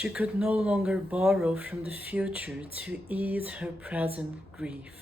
She could no longer borrow from the future to ease her present grief.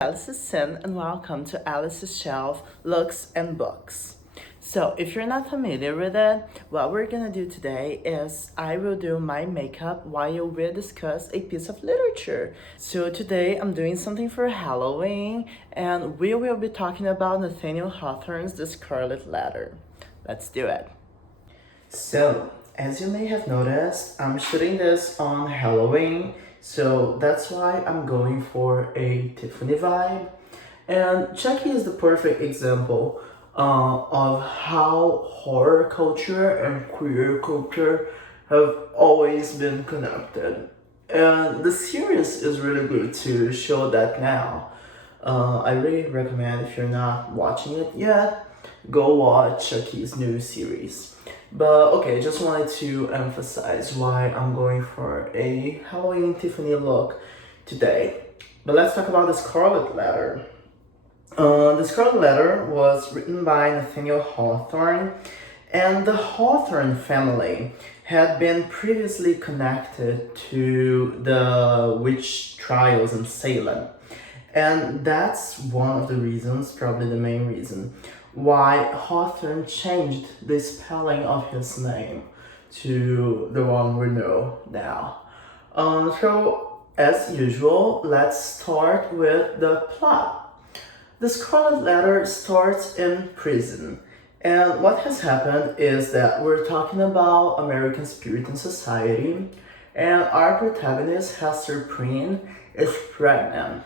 Alice's Sin and welcome to Alice's Shelf Looks and Books. So, if you're not familiar with it, what we're gonna do today is I will do my makeup while we discuss a piece of literature. So, today I'm doing something for Halloween and we will be talking about Nathaniel Hawthorne's The Scarlet Letter. Let's do it. So, as you may have noticed, I'm shooting this on Halloween, so that's why I'm going for a Tiffany vibe. And Chucky is the perfect example of how horror culture and queer culture have always been connected. And the series is really good to show that now. I really recommend, if you're not watching it yet, go watch Chucky's new series. But okay, just wanted to emphasize why I'm going for a Halloween Tiffany look today. But let's talk about the Scarlet Letter. The Scarlet Letter was written by Nathaniel Hawthorne, and the Hawthorne family had been previously connected to the witch trials in Salem. And that's one of the reasons, probably the main reason, why Hawthorne changed the spelling of his name to the one we know now. So, as usual, let's start with the plot. The Scarlet Letter starts in prison, and what has happened is that we're talking about American Puritan society, and our protagonist, Hester Prynne, is pregnant.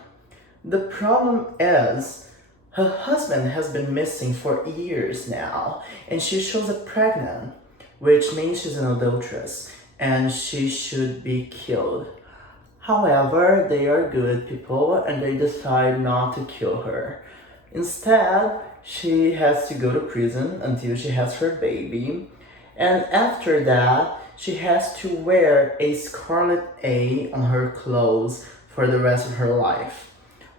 The problem is, her husband has been missing for years now, and she shows up pregnant, which means she's an adulteress, and she should be killed. However, they are good people, and they decide not to kill her. Instead, she has to go to prison until she has her baby, and after that, she has to wear a scarlet A on her clothes for the rest of her life.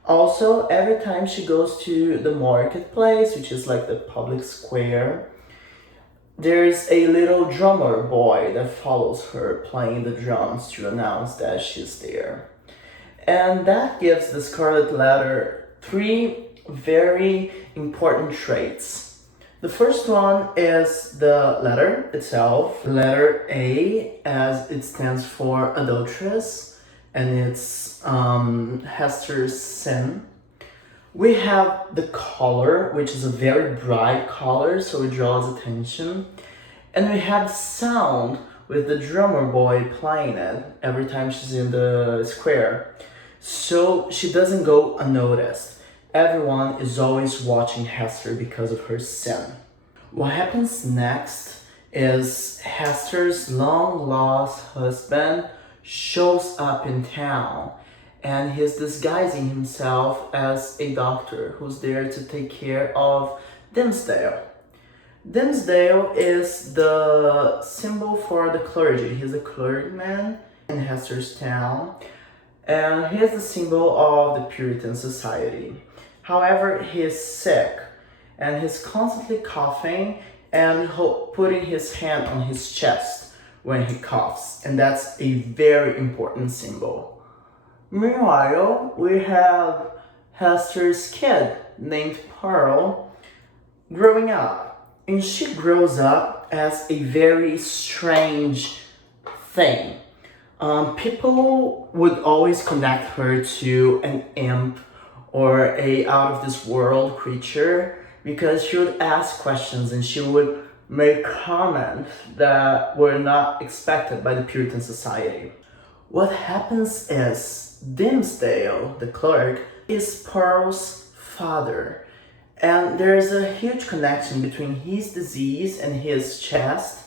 Also, every time she goes to the marketplace, which is like the public square, there's a little drummer boy that follows her playing the drums to announce that she's there. And that gives the Scarlet Letter three very important traits. The first one is the letter itself. Letter A, as it stands for adulteress, and it's Hester's sin. We have the color, which is a very bright color, so it draws attention. And we have sound, with the drummer boy playing it every time she's in the square. So she doesn't go unnoticed. Everyone is always watching Hester because of her sin. What happens next is Hester's long-lost husband shows up in town, and he's disguising himself as a doctor who's there to take care of Dimmesdale. Dimmesdale is the symbol for the clergy. He's a clergyman in Hester's town, and he is the symbol of the Puritan society. However, he is sick, and he's constantly coughing and putting his hand on his chest when he coughs, and that's a very important symbol. Meanwhile, we have Hester's kid named Pearl growing up, and she grows up as a very strange thing. People would always connect her to an imp or a out of this world creature because she would ask questions and she would make comments that were not expected by the Puritan society. What happens is Dimmesdale, the clerk, is Pearl's father, and there's a huge connection between his disease and his chest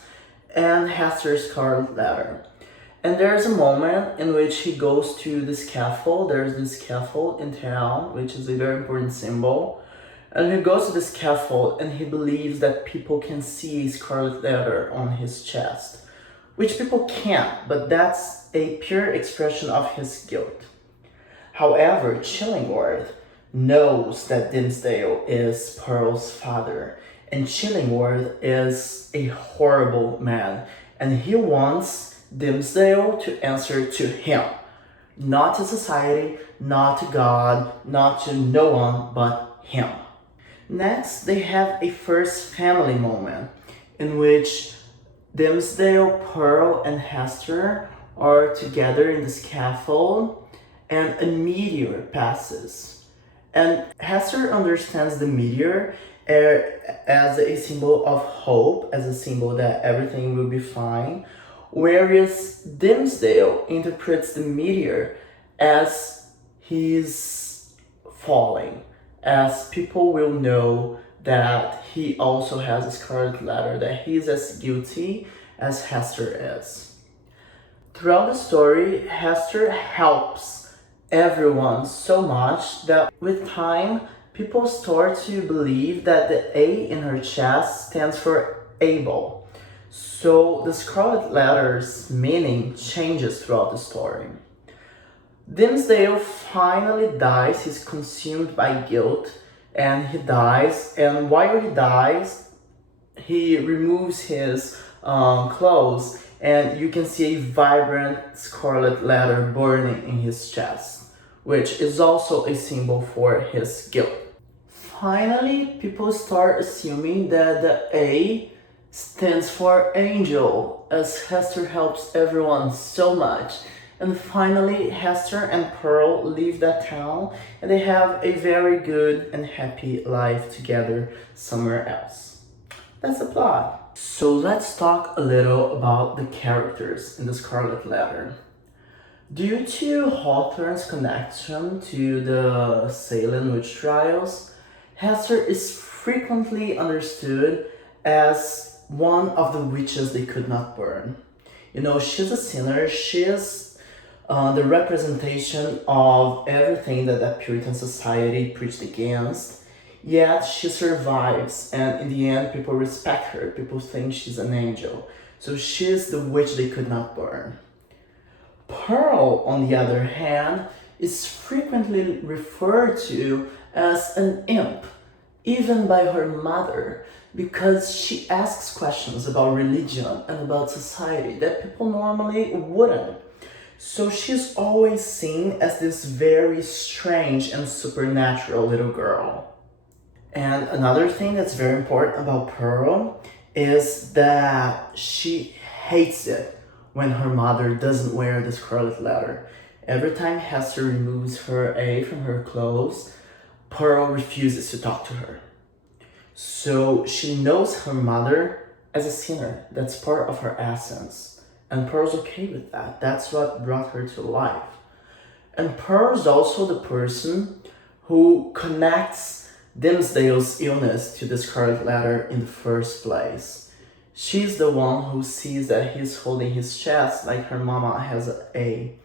and Hester's Scarlet Letter. And there's a moment in which he goes to the scaffold. There's this scaffold in town, which is a very important symbol. And he goes to the scaffold and he believes that people can see a scarlet letter on his chest, which people can't, but that's a pure expression of his guilt. However, Chillingworth knows that Dimmesdale is Pearl's father, and Chillingworth is a horrible man, and he wants Dimmesdale to answer to him, not to society, not to God, not to no one but him. Next, they have a first family moment in which Dimmesdale, Pearl, and Hester are together in the scaffold and a meteor passes. And Hester understands the meteor as a symbol of hope, as a symbol that everything will be fine, whereas Dimmesdale interprets the meteor as he's falling, as people will know that he also has a scarlet letter, that he's as guilty as Hester is. Throughout the story, Hester helps everyone so much that with time, people start to believe that the A in her chest stands for Abel. So the scarlet letter's meaning changes throughout the story. Dimmesdale finally dies, he's consumed by guilt, and he dies, and while he dies, he removes his clothes, and you can see a vibrant scarlet letter burning in his chest, which is also a symbol for his guilt. Finally, people start assuming that the A stands for angel, as Hester helps everyone so much. And finally, Hester and Pearl leave that town and they have a very good and happy life together somewhere else. That's the plot. So let's talk a little about the characters in the Scarlet Letter. Due to Hawthorne's connection to the Salem witch trials, Hester is frequently understood as one of the witches they could not burn. You know, she's a sinner, she's the representation of everything that that Puritan society preached against, yet she survives, and in the end people respect her, people think she's an angel. So she's the witch they could not burn. Pearl, on the other hand, is frequently referred to as an imp, even by her mother, because she asks questions about religion and about society that people normally wouldn't. So she's always seen as this very strange and supernatural little girl. And another thing that's very important about Pearl is that she hates it when her mother doesn't wear the scarlet letter. Every time Hester removes her A from her clothes, Pearl refuses to talk to her. So she knows her mother as a sinner. That's part of her essence. And Pearl's okay with that. That's what brought her to life. And Pearl's also the person who connects Dimmesdale's illness to the Scarlet Letter in the first place. She's the one who sees that he's holding his chest like her mama has an A.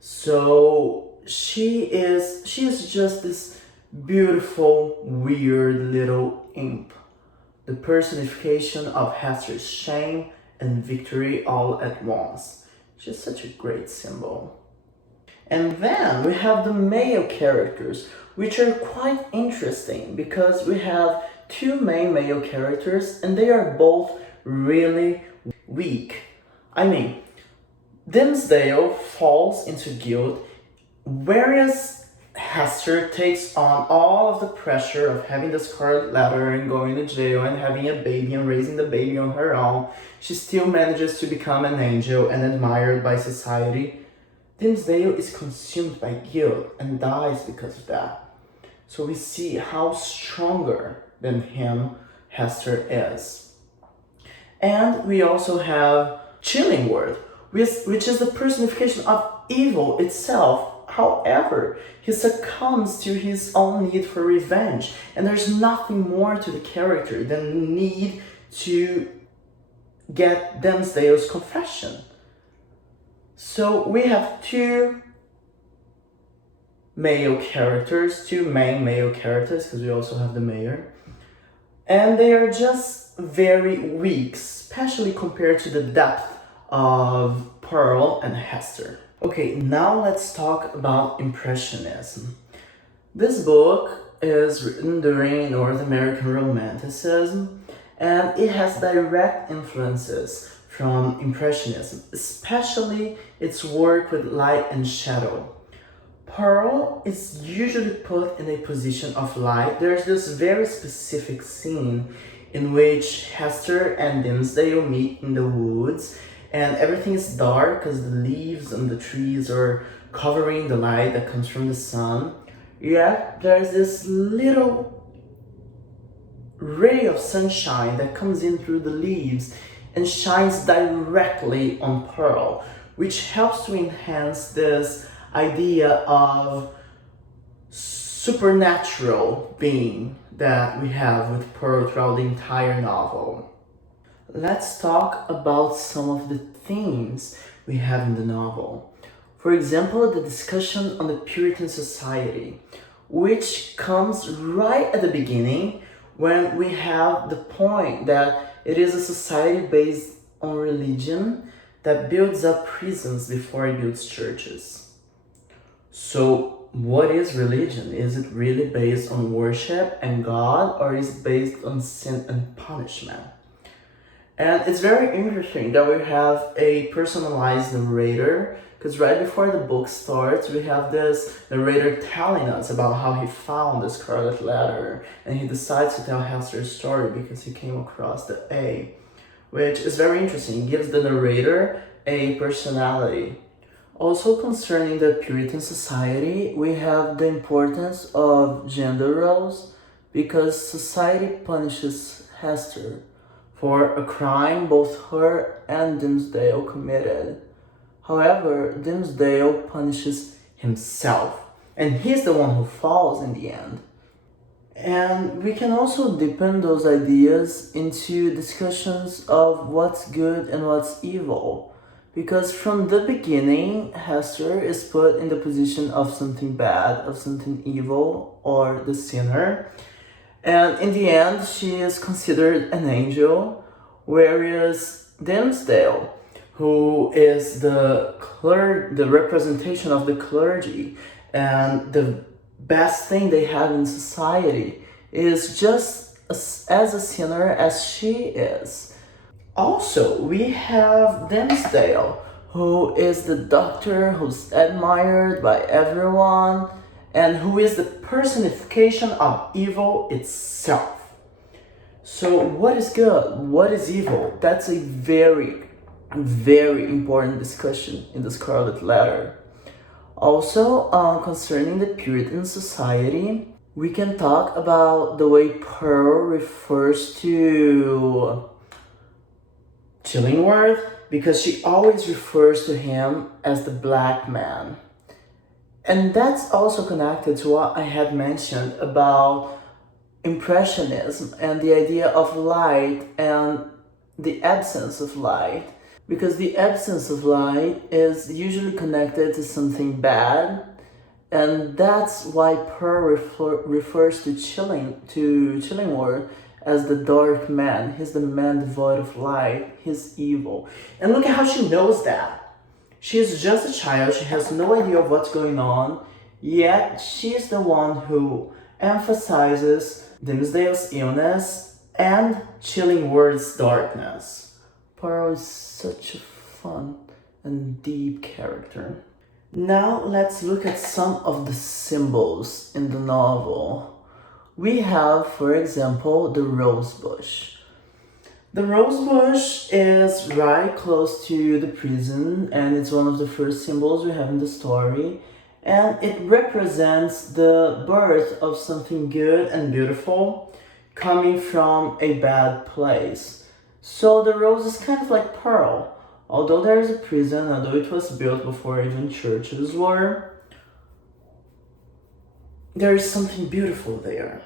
So she is just this beautiful, weird little imp. The personification of Hester's shame and victory all at once. Just such a great symbol. And then we have the male characters, which are quite interesting because we have two main male characters and they are both really weak. I mean, Dimmesdale falls into guilt, whereas Hester takes on all of the pressure of having the scarlet letter and going to jail and having a baby and raising the baby on her own. She still manages to become an angel and admired by society. Dimmesdale is consumed by guilt and dies because of that. So we see how stronger than him Hester is. And we also have Chillingworth, which is the personification of evil itself. However, he succumbs to his own need for revenge, and there's nothing more to the character than the need to get Dimmesdale's confession. So we have two male characters, two main male characters, because we also have the mayor. And they are just very weak, especially compared to the depth of Pearl and Hester. Okay, now let's talk about Impressionism. This book is written during North American Romanticism, and it has direct influences from Impressionism, especially its work with light and shadow. Pearl is usually put in a position of light. There's this very specific scene in which Hester and Dimmesdale meet in the woods, and everything is dark because the leaves and the trees are covering the light that comes from the sun. Yet there's this little ray of sunshine that comes in through the leaves and shines directly on Pearl, which helps to enhance this idea of supernatural being that we have with Pearl throughout the entire novel. Let's talk about some of the themes we have in the novel. For example, the discussion on the Puritan society, which comes right at the beginning when we have the point that it is a society based on religion that builds up prisons before it builds churches. So, what is religion? Is it really based on worship and God, or is it based on sin and punishment? And it's very interesting that we have a personalized narrator, because right before the book starts, we have this narrator telling us about how he found the Scarlet Letter, and he decides to tell Hester's story because he came across the A, which is very interesting. It gives the narrator a personality. Also, concerning the Puritan society, we have the importance of gender roles, because society punishes Hester for a crime both her and Dimmesdale committed. However, Dimmesdale punishes himself, and he's the one who falls in the end. And we can also deepen those ideas into discussions of what's good and what's evil. Because from the beginning, Hester is put in the position of something bad, of something evil, or the sinner. And in the end, she is considered an angel, whereas Dimmesdale, who is the representation of the clergy, and the best thing they have in society, is just as a sinner as she is. Also, we have Dimmesdale, who is the doctor who's admired by everyone, and who is the personification of evil itself. So what is good? What is evil? That's a very, very important discussion in the Scarlet Letter. Also, concerning the Puritan society, we can talk about the way Pearl refers to Chillingworth, because she always refers to him as the black man. And that's also connected to what I had mentioned about Impressionism and the idea of light and the absence of light. Because the absence of light is usually connected to something bad, and that's why Pearl refers to Chillingworth as the dark man. He's the man devoid of light. He's evil. And look at how she knows that. She is just a child. She has no idea of what's going on. Yet, she's the one who emphasizes Dimmesdale's illness and Chillingworth's darkness. Pearl is such a fun and deep character. Now, let's look at some of the symbols in the novel. We have, for example, the rose bush. The rose bush is right close to the prison, and it's one of the first symbols we have in the story. And it represents the birth of something good and beautiful coming from a bad place. So the rose is kind of like Pearl. Although there is a prison, although it was built before even churches were, there is something beautiful there.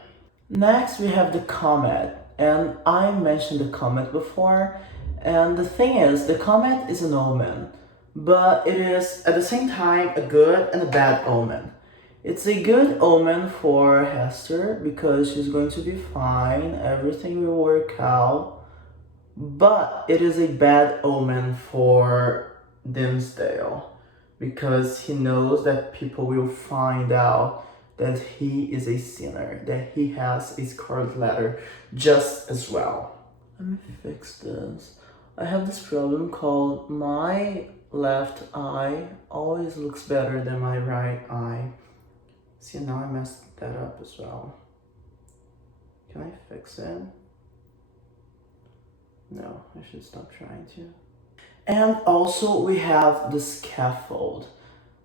Next, we have the comet, and I mentioned the comet before, and the thing is, the comet is an omen, but it is at the same time a good and a bad omen. It's a good omen for Hester because she's going to be fine, everything will work out. But it is a bad omen for Dimmesdale because he knows that people will find out that he is a sinner, that he has a scarlet letter just as well. Let me fix this. I have this problem called my left eye always looks better than my right eye. See, now I messed that up as well. Can I fix it? No, I should stop trying to. And also we have the scaffold.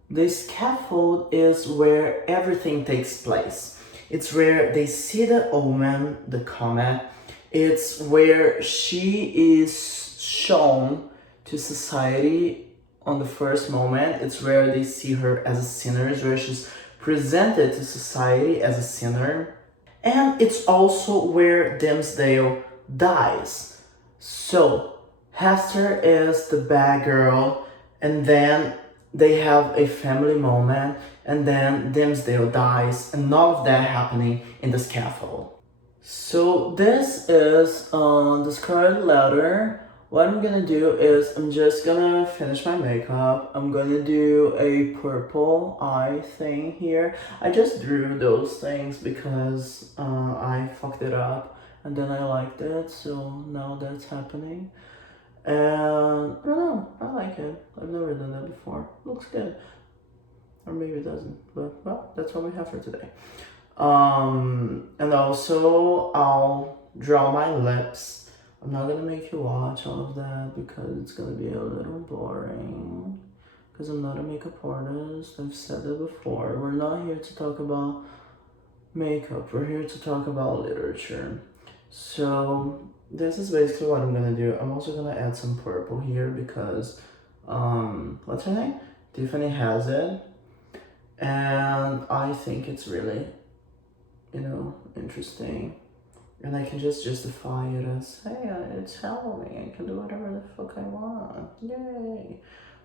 The scaffold is where everything takes place. It's where they see the omen, the comet. It's where she is shown to society on the first moment. It's where they see her as a sinner. It's where she's presented to society as a sinner. And it's also where Dimmesdale dies. So Hester is the bad girl, and then they have a family moment, and then Dimmesdale dies, and all of that happening in the scaffold. So this is the Scarlet letter. What I'm gonna do is I'm just gonna finish my makeup. I'm gonna do a purple eye thing here. I just drew those things because I fucked it up and then I liked it, so now that's happening. And I don't know, I like it. I've never done that before. Looks good. Or maybe it doesn't, but well, that's what we have for today. And also I'll draw my lips. I'm not gonna make you watch all of that because it's gonna be a little boring. Because I'm not a makeup artist. I've said it before. We're not here to talk about makeup. We're here to talk about literature. So this is basically what I'm gonna do. I'm also gonna add some purple here because what's her name? Tiffany has it. And I think it's really, interesting. And I can just justify it as, hey, it's Halloween, I can do whatever the fuck I want, yay.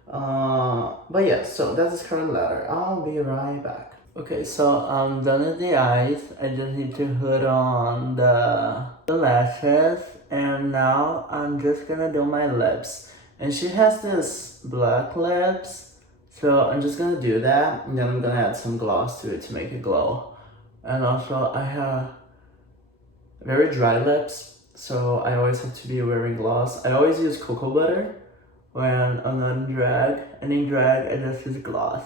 But yeah, so that's the Scarlet letter. I'll be right back. Okay, so I'm done with the eyes. I just need to put on the lashes, and now I'm just gonna do my lips. And she has this black lips, so I'm just gonna do that, and then I'm gonna add some gloss to it to make it glow. And also I have very dry lips, so I always have to be wearing gloss. I always use cocoa butter when I'm not in drag, and in drag I just use gloss.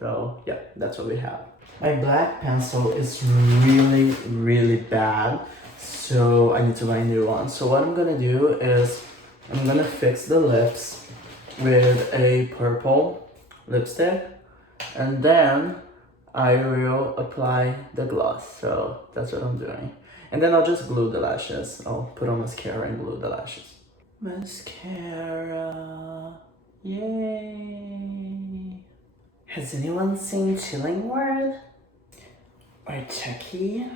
So yeah, that's what we have. My black pencil is really, really bad, so I need to buy a new one. So what I'm gonna do is I'm gonna fix the lips with a purple lipstick, and then I will apply the gloss. So that's what I'm doing. And then I'll just glue the lashes. I'll put on mascara and glue the lashes. Mascara. Yay. Has anyone seen Chilling Word? Or Chucky?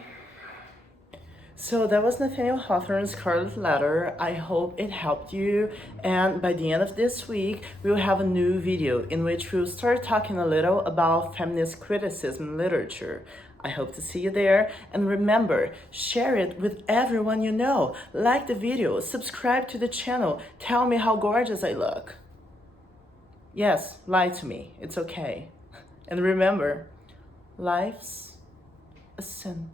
So that was Nathaniel Hawthorne's Scarlet Letter. I hope it helped you. And by the end of this week, we'll have a new video in which we'll start talking a little about feminist criticism in literature. I hope to see you there. And remember, share it with everyone you know. Like the video, subscribe to the channel. Tell me how gorgeous I look. Yes, lie to me. It's okay. And remember, life's a sin.